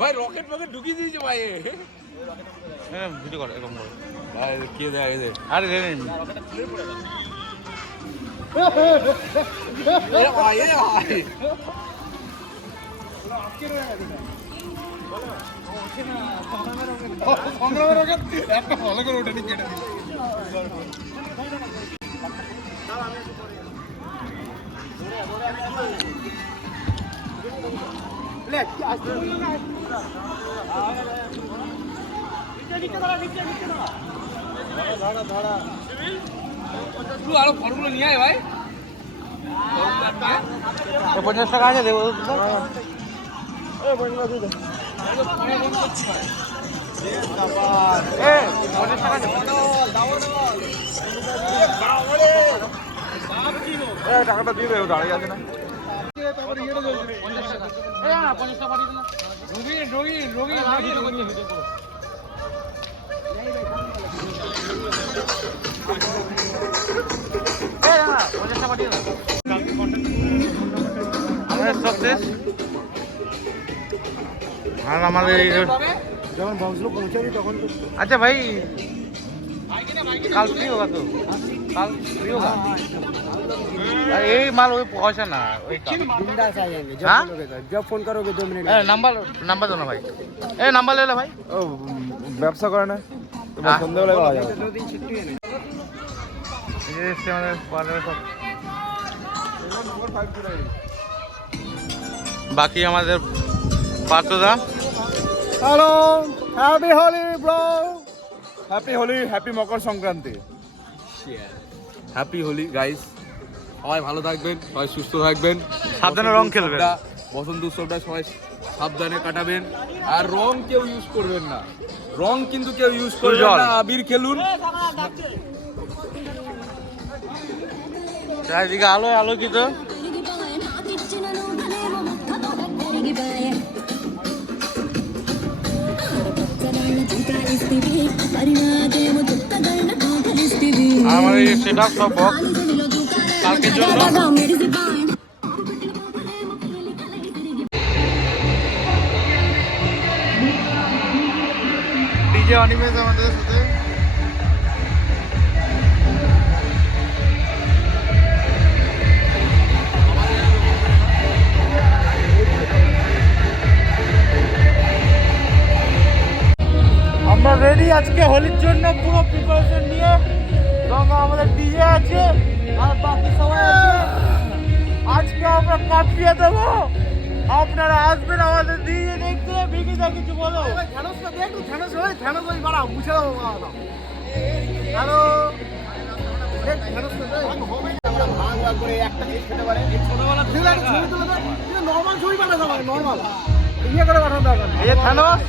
ভাই রকেট ফকেট ঢুকিয়ে দিয়েছে ভাই। ভিডিও করে এরকম করে ভাই কে দেয় দে আরে দে নেই ভাই একটা ভালো করে ওটা নিয়ে কেটে দিই। আরো ফলগুলো নিয়ে আয় ভাই। 50 টাকা আছে দেবো। 50 টাকা টাকাটা দিয়ে দেবো দাঁড়িয়ে আছে না। যখন বক্সগুলো পৌঁছাবি তখন তো আচ্ছা ভাই কাল ফ্রি होगा तो কাল फ्री होगा এই মাল ওই পয়সা না ওই बिंदास आ जाएंगे जब बोलोगे तो जब फोन करोगे 2 मिनट নাম্বার দো না ভাই এই নাম্বার ले ले ভাই ও ব্যবসা করে না তোমার সন্ধ্যাবেলা পাওয়া যাবে 2 दिन छुट्टी है এই যে আমাদের পার্লারে সব বাকি আমাদের পার্থদা hello happy Holi bro happy Holi happy Makar Sankranti happy Holi guys সবাই ভালো থাকবেন সবাই সুস্থ থাকবেন সাবধানে রং খেলবেন বসন্ত উৎসবটা সবাই সাবধানে কাটাবেন আর রং কেউ ইউজ করবেন না রং কিন্তু কেউ ইউজ করবেন না আবির খেলুন চারিদিকে আলো আলোকিত আমার এই সেটআপ সব কালকের জন্য ডিজে অনিমেষ আমাদের সাথে আমরা রেডি আজকে হোলির জন্য পুরো প্রিপারেশন নিয়ে সঙ্গে আমাদের ডিজে আছে আর বাকি সবাই আছে আজকে আমরা কাঁপিয়ে দেবো আপনারা আসবেন আমাদের ডিজে দেখতে ভিকি দা কিছু বলো থানোসটা দেখ তো থানোস হয় থানোস ওই বাড়া মুছে দাও হ্যালো দেখ থানোসটা দেখ আমরা ভাগ ভাগ করে একটা জিনিস খেতে পারে ছোটবেলা থেকে একটা ছবি তুলে দাও এটা নরমাল ছবি বানাতে হবে নরমাল ইয়ে করে বানাতে হবে এই যে থানোস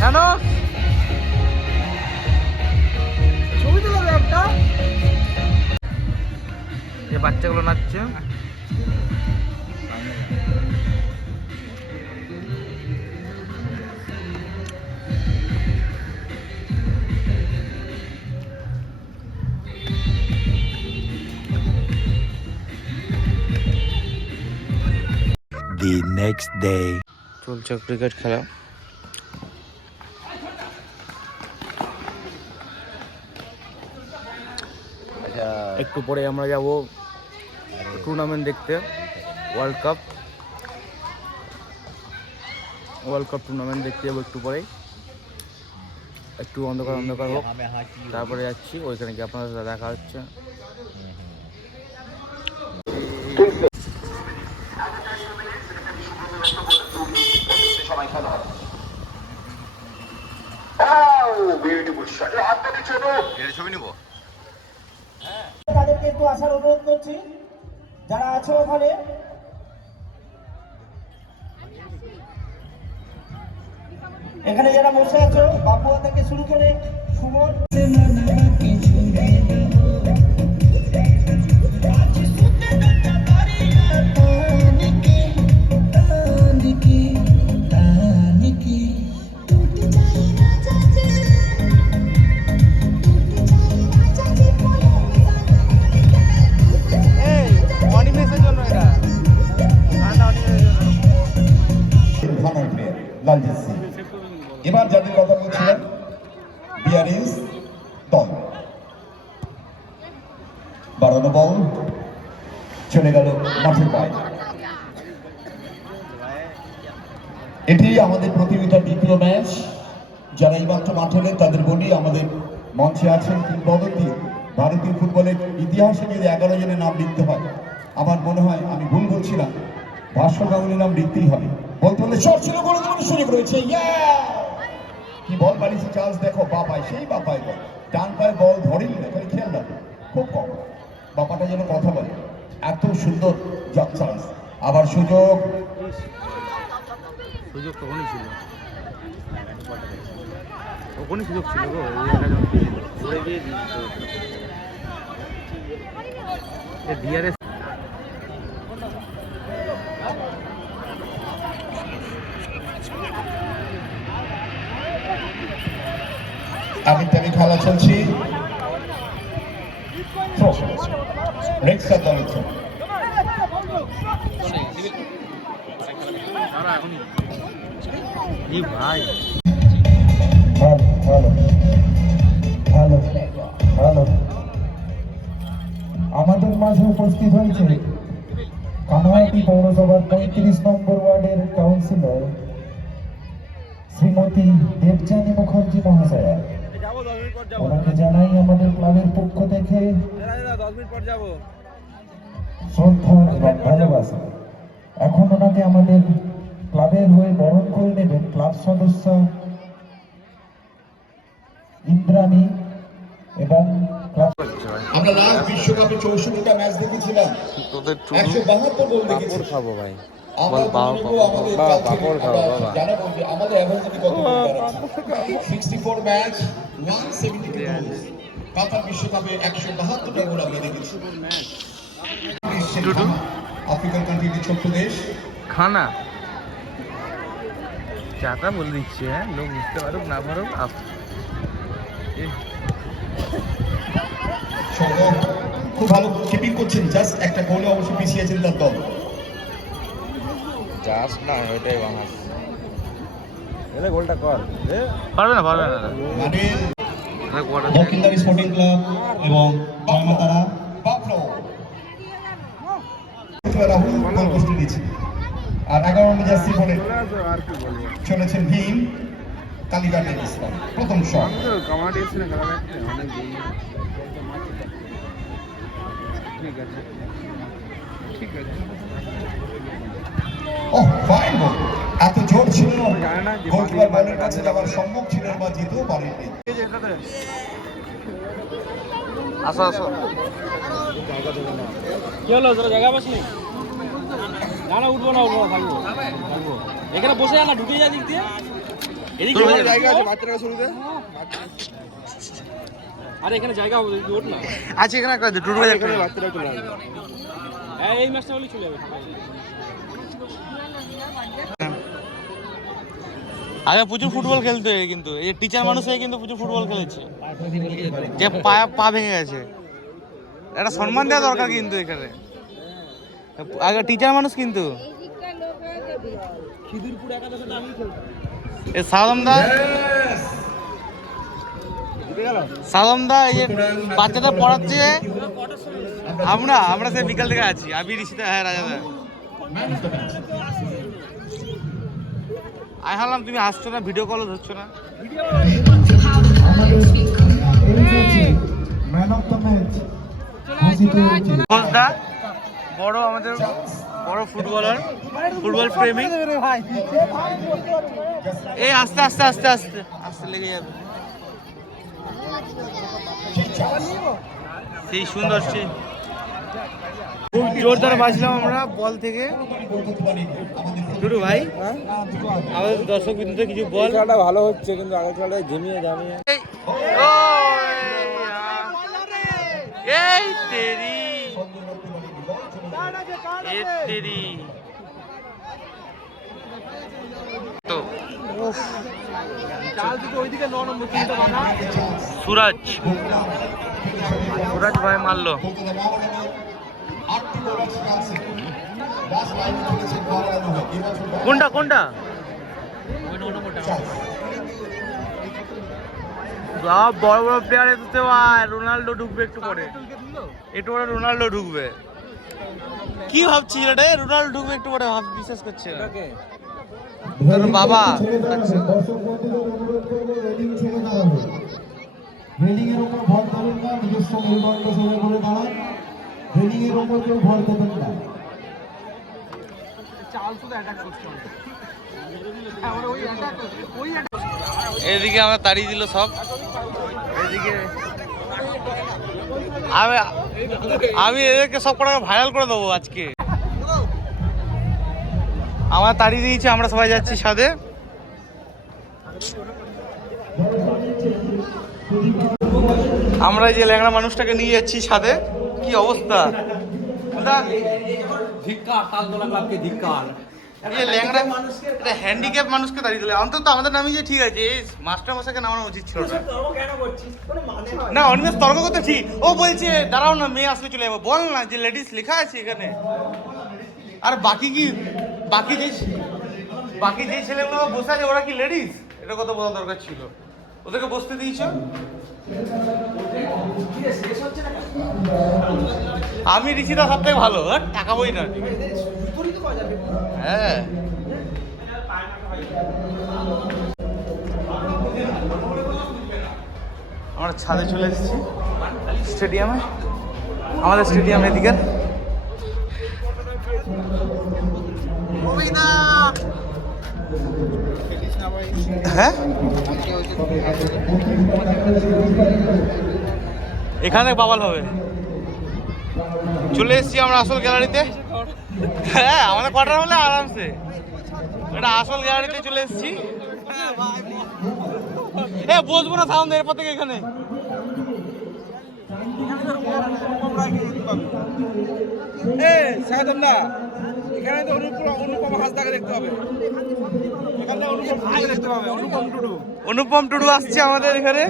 থানোস ছবি তুলে দাও একটা এই বাচ্চাগুলো নাচছে The next day. চলছে ক্রিকেট খেলা একটু পরে আমরা যাব টুর্নামেন্ট দেখতে ওয়ার্ল্ড কাপ টুর্নামেন্ট দেখতে যাবো একটু পরেই একটু অন্ধকার হোক তারপরে যাচ্ছি ওইখানে গিয়ে আপনার সাথে দেখা হচ্ছে ছবি নিব তাদেরকে একটু আসার অনুরোধ করছি যারা আছো ওখানে এখানে যারা বসে আছো বাবুয়া থেকে শুরু করে সুমন এবার যাদের কথা বলছিলেন বিআরএস দল, বাড়ানো বল চলে গেল মাঠের বাইরে। এটি আমাদের প্রতিযোগিতার দ্বিতীয় ম্যাচ। যারা এইমাত্র মাঠে এলেন তাদের বলি, আমাদের মঞ্চে আছেন কিংবদন্তি। ভারতীয় ফুটবলের ইতিহাসে যদি 11 জনের নাম লিখতে হয়, আমার মনে হয় আমি ভুল বলছিলাম, ভাস্কর গাঙ্গুলির নাম লিখতেই হবে। বলতে হলে শট ছিল, বলে দেওয়ার সুযোগ রয়েছে। কি বল বাড়িয়েছে চার্লস, দেখো বাপায়, সেই বাপায় বল, ডান পায়ে বল ধরেনি না, খালি খেয়াল রাখো, খুব কম বাপাটা যেন কথা বলে, এত সুন্দর চার্লস। আবার সুযোগ তখনই ছিল, তখনই সুযোগ ছিল গো, উড়ে গিয়ে ডিআরএস। আমি খেলা চলছি, রেক্সার দলের জন্য। ভাই ভালো ভালো ভালো। আমাদের মাঝে উপস্থিত হয়েছে কানাহাটি পৌরসভার 35 নম্বর ওয়ার্ডের কাউন্সিলর শ্রীমতী দেবযানী মুখার্জি মহাশয়া। ওনাকে জানাই আমাদের ক্লাবের পক্ষ থেকে শ্রদ্ধা এবং ভালোবাসা। এখন ওনাকে আমাদের ক্লাবের হয়ে বরণ করে নেবেন ক্লাব সদস্য ইন্দ্রাণী এবং ক্লাব। আমরা লাস্ট বিশ্বকাপে 64টা ম্যাচ দেখেছিলাম, 172 গোল দেখেছি। খাবো ভাই, আমাদের অ্যাভারেজ কত গোল দাঁড়াচ্ছে? 64 ম্যাচ 172 গোল। কাতার বিশ্বকাপে 172টা গোল আমরা দেখেছি। আফ্রিকার কান্ট্রি, ছোট্ট দেশ। খানা চাটা বলে দিচ্ছে, হ্যাঁ, লোক বুঝতে পারুক না পারুক। খুব ভালো কিপিং করছেন, জাস্ট একটা গোলে অবশ্য পিছিয়েছেন তার দল। জাস্ট না, ওইটাই বাংলা এলে গোলটা কর, পারবে না মানে দক্ষিণদারি স্পোর্টিং ক্লাব এবং জয়মাতারা বাফলো রাহুল গোল পোস্ট দিয়েছে। আর 11 নম্বর জার্সি পরে চলেছেন ভীম কালীঘাটের ইসলাম। প্রথম শট কামাটি এসে না খেলা দেখতে অনেক ঠিক আছে ঠিক আছে। ওহ, ফাইন গোল। এত জোর ছিল না, গোলকিপার বলের কাছে যাওয়ার সম্ভব ছিলেন বা জিতেও পারেননি। আসো আসো, কি হলো তোরা জায়গা পাসনি? না না, উঠবো না থাকবো এখানে বসে না, ঢুকে যা দিক দিয়ে। এদিকে জায়গা আছে, বাচ্চারা শুরুতে। আরে এখানে জায়গা হবে, ওঠ না। আচ্ছা, এখানে একটা টোটো এখানে বাচ্চারা চলে আসবে। হ্যাঁ, এই ম্যাচটা হলেই চলে যাবে। আগে প্রচুর ফুটবল খেলতে, কিন্তু এই টিচার মানুষ হয়ে কিন্তু প্রচুর ফুটবল খেলেছে, যে পা ভেঙে গেছে। একটা সম্মান দেওয়া দরকার কিন্তু এখানে। আগে টিচার মানুষ কিন্তু সাদমদা এই যে বাচ্চাদের পড়াচ্ছে, আমরা সেই বিকাল থেকে আছি। আবি ঋষিতা, হ্যাঁ রাজাদা। আমি ভাবলাম তুমি আসছো না, ভিডিও কলও ধরছো না। বড় আমাদের বড় ফুটবলার, ফুটবল প্রেমিক। এই আস্তে আস্তে আস্তে আস্তে আস্তে লেগে যাবে। সেই সুন্দর, সেই খুব জোরদার বাজলাম আমরা বল থেকে। টুটু ভাই, আমাদের দর্শক বিন্দুতে কিছু বল। খেলাটা ভালো হচ্ছে, কিন্তু আগের খেলাটা জমিয়ে জামিয়ে। এই তেরি তো সুরাজ ভাই মারলো। কোনটা সব বড় বড় প্লেয়ার এসেছে ভাই। রোনাল্ডো ঢুকবে একটু পরে, একটু পরে রোনাল্ডো ঢুকবে। কি ভাবছি রে, রোনাল্ডো ঢুকবে একটু পরে, বিশ্বাস করছে না তোর বাবা। দর্শক বন্ধুদের অনুরোধ করবো রেলিং ছেড়ে দাঁড়াবে। রেলিং এর উপর ভর দেবেন না, নিজস্ব মেরুদণ্ড সোজা করে দাঁড়ান। রেলিং এর উপর কেউ ভর দেবেন না। এদিকে আমরা তাড়িয়ে দিল সব। এদিকে আমি এদেরকে সব কটাকে ভাইরাল করে দেবো আজকে। আমরা তাড়িয়ে দিয়েছি, আমরা সবাই যাচ্ছি ছাদে। আমরা এই যে ল্যাংড়া মানুষটাকে নিয়ে যাচ্ছি ছাদে। কি অবস্থা, হ্যান্ডিক্যাপ মানুষকে দাঁড়িয়ে দিলে। অন্তত আমাদের নামে যে ঠিক আছে, মাস্টার মশাইকে নামানো উচিত ছিল না। অনিমেষ তর্ক করতে ঠিক, ও বলছে দাঁড়াও না, মেয়ে আসলে চলে যাবো। বল না যে লেডিস লেখা আছে এখানে। আর বাকি যে ছেলেগুলো বসে আছে ওরা কি লেডিস, এটা কথা বলা দরকার ছিল। ওদেরকে বসতে দিয়েছ। আমি ঋষিদা সব থেকে ভালো, টাকা বই না। হ্যাঁ, আমরা ছাদে চলে এসেছি স্টেডিয়ামে। আমাদের স্টেডিয়াম এদিকে। হ্যাঁ, এখানে বাবাল হবে। চলে এসেছি আমরা আসল গ্যালারিতে। হ্যাঁ, আমাদের কোয়ার্টার হলে আরামসে। এটা আসল গ্যালারিতে চলে এসেছি। এ বসবো না সাউন্ড এরপর থেকে এখানে। এখানে তো অনুপম হাসদাকে দেখতে হবে। অনুপম টুডু আসছে আমাদের এখানে।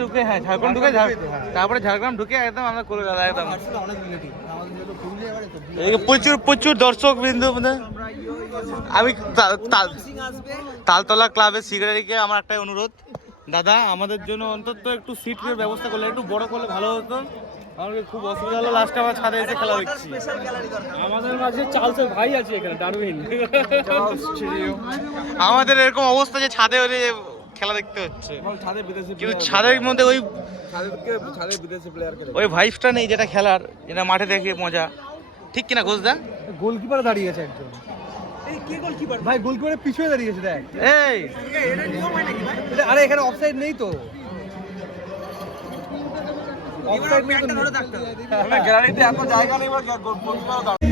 ঢুকে, হ্যাঁ ঝাড়খণ্ড ঢুকে, তারপরে ঝাড়গ্রাম ঢুকে একদম আমরা কলকাতা একদম। প্রচুর প্রচুর দর্শক বিন্দু। আমি তালতলা ক্লাবের সেক্রেটারিকে আমার একটাই অনুরোধ, দাদা আমাদের জন্য অন্তত একটু সিটের ব্যবস্থা করলে, একটু বড় করলে ভালো হতো। আমাকে খুব অসুবিধা হলো, লাস্টে আমার ছাদে এসে খেলা দেখছি। আমাদের মাঝে চার্লসের ভাই আছে এখানে, ডারউইন। আমাদের এরকম অবস্থা যে ছাদে খেলা দেখতে হচ্ছে, কিন্তু ছাদের মধ্যে ওই ভাইবটা নেই যেটা খেলার, যেটা মাঠে দেখে মজা। ঠিক কিনা ঘোষদা? গোলকিপার দাঁড়িয়ে আছে একজন। এই কে গোলকিপার ভাই? গোলকিপারের পিছনে দাঁড়িয়ে আছে দেখ। এই আরে এখানে অফসাইড নেই তো। অফসাইড নেই তো। গ্যালারিতে এত জায়গা নেই, গোলকিপার দাঁড়ায়।